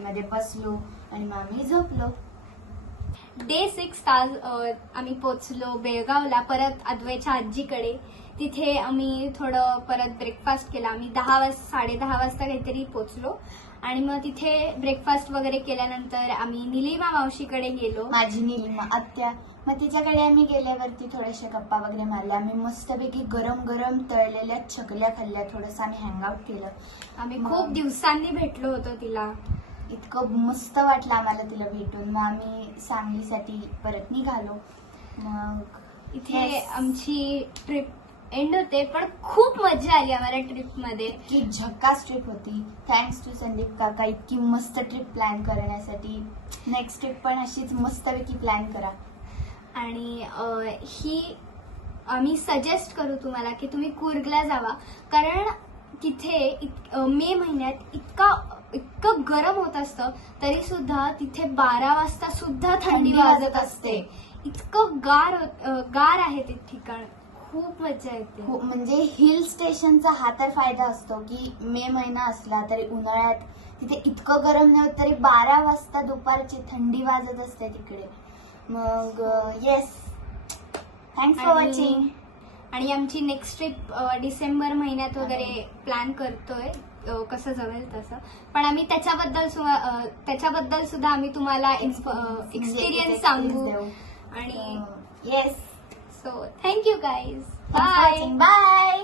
मध्ये बसलो आणि मग आम्ही झोपलो डे सिक्स तास आम्ही पोचलो बेळगावला परत अद्वैच्या आजीकडे. तिथे आम्ही थोडं परत ब्रेकफास्ट केला. आम्ही दहा वाजता साडे दहा वाजता काहीतरी पोचलो. आणि मग तिथे ब्रेकफास्ट वगैरे केल्यानंतर आम्ही निलिमा मावशीकडे गेलो. माझी निलिमा आत्या. मग तिच्याकडे आम्ही गेल्यावरती थोड्याशा गप्पा वगैरे मारल्या. आम्ही मस्तपैकी गरम गरम तळलेल्या चकल्या खाल्ल्या. थोडंसं आम्ही हँगआउट केलं. आम्ही खूप दिवसांनी भेटलो होतो तिला. इतकं मस्त वाटलं आम्हाला तिला भेटून. मग आम्ही सांगलीसाठी परत निघालो. मग इथे Yes. आमची ट्रिप एंड होते पण खूप मजा आली आम्हाला ट्रिपमध्ये इतकी झकास ट्रिप होती. थँक्स टू संदीप काका इतकी मस्त ट्रिप प्लॅन करण्यासाठी. नेक्स्ट ट्रिप पण अशीच मस्तपैकी प्लॅन करा. आणि अ, ही आम्ही सजेस्ट करू तुम्हाला की तुम्ही कुर्गला जावा. कारण तिथे इत- अ, मे महिन्यात इतका इतकं गरम होत असतं तरी सुद्धा तिथे बारा वाजता सुद्धा थंडी वाजत असते. इतकं गार गार आहे ते ठिकाण. खूप मजा येते. हो, म्हणजे हिल स्टेशनचा हा तर फायदा असतो की मे महिना असला तरी उन्हाळ्यात तिथे इतकं गरम नाही होत तरी बारा वाजता दुपारची थंडी वाजत असते तिकडे. मग येस थँक्स फॉर वॉचिंग आणि आमची नेक्स्ट ट्रिप डिसेंबर महिन्यात वगैरे प्लॅन करतोय. कसं जमेल तसं. पण आम्ही त्याच्याबद्दल त्याच्याबद्दल सुद्धा आम्ही तुम्हाला एक्सपिरियन्स सांगू. आणि yes so thank you guys bye bye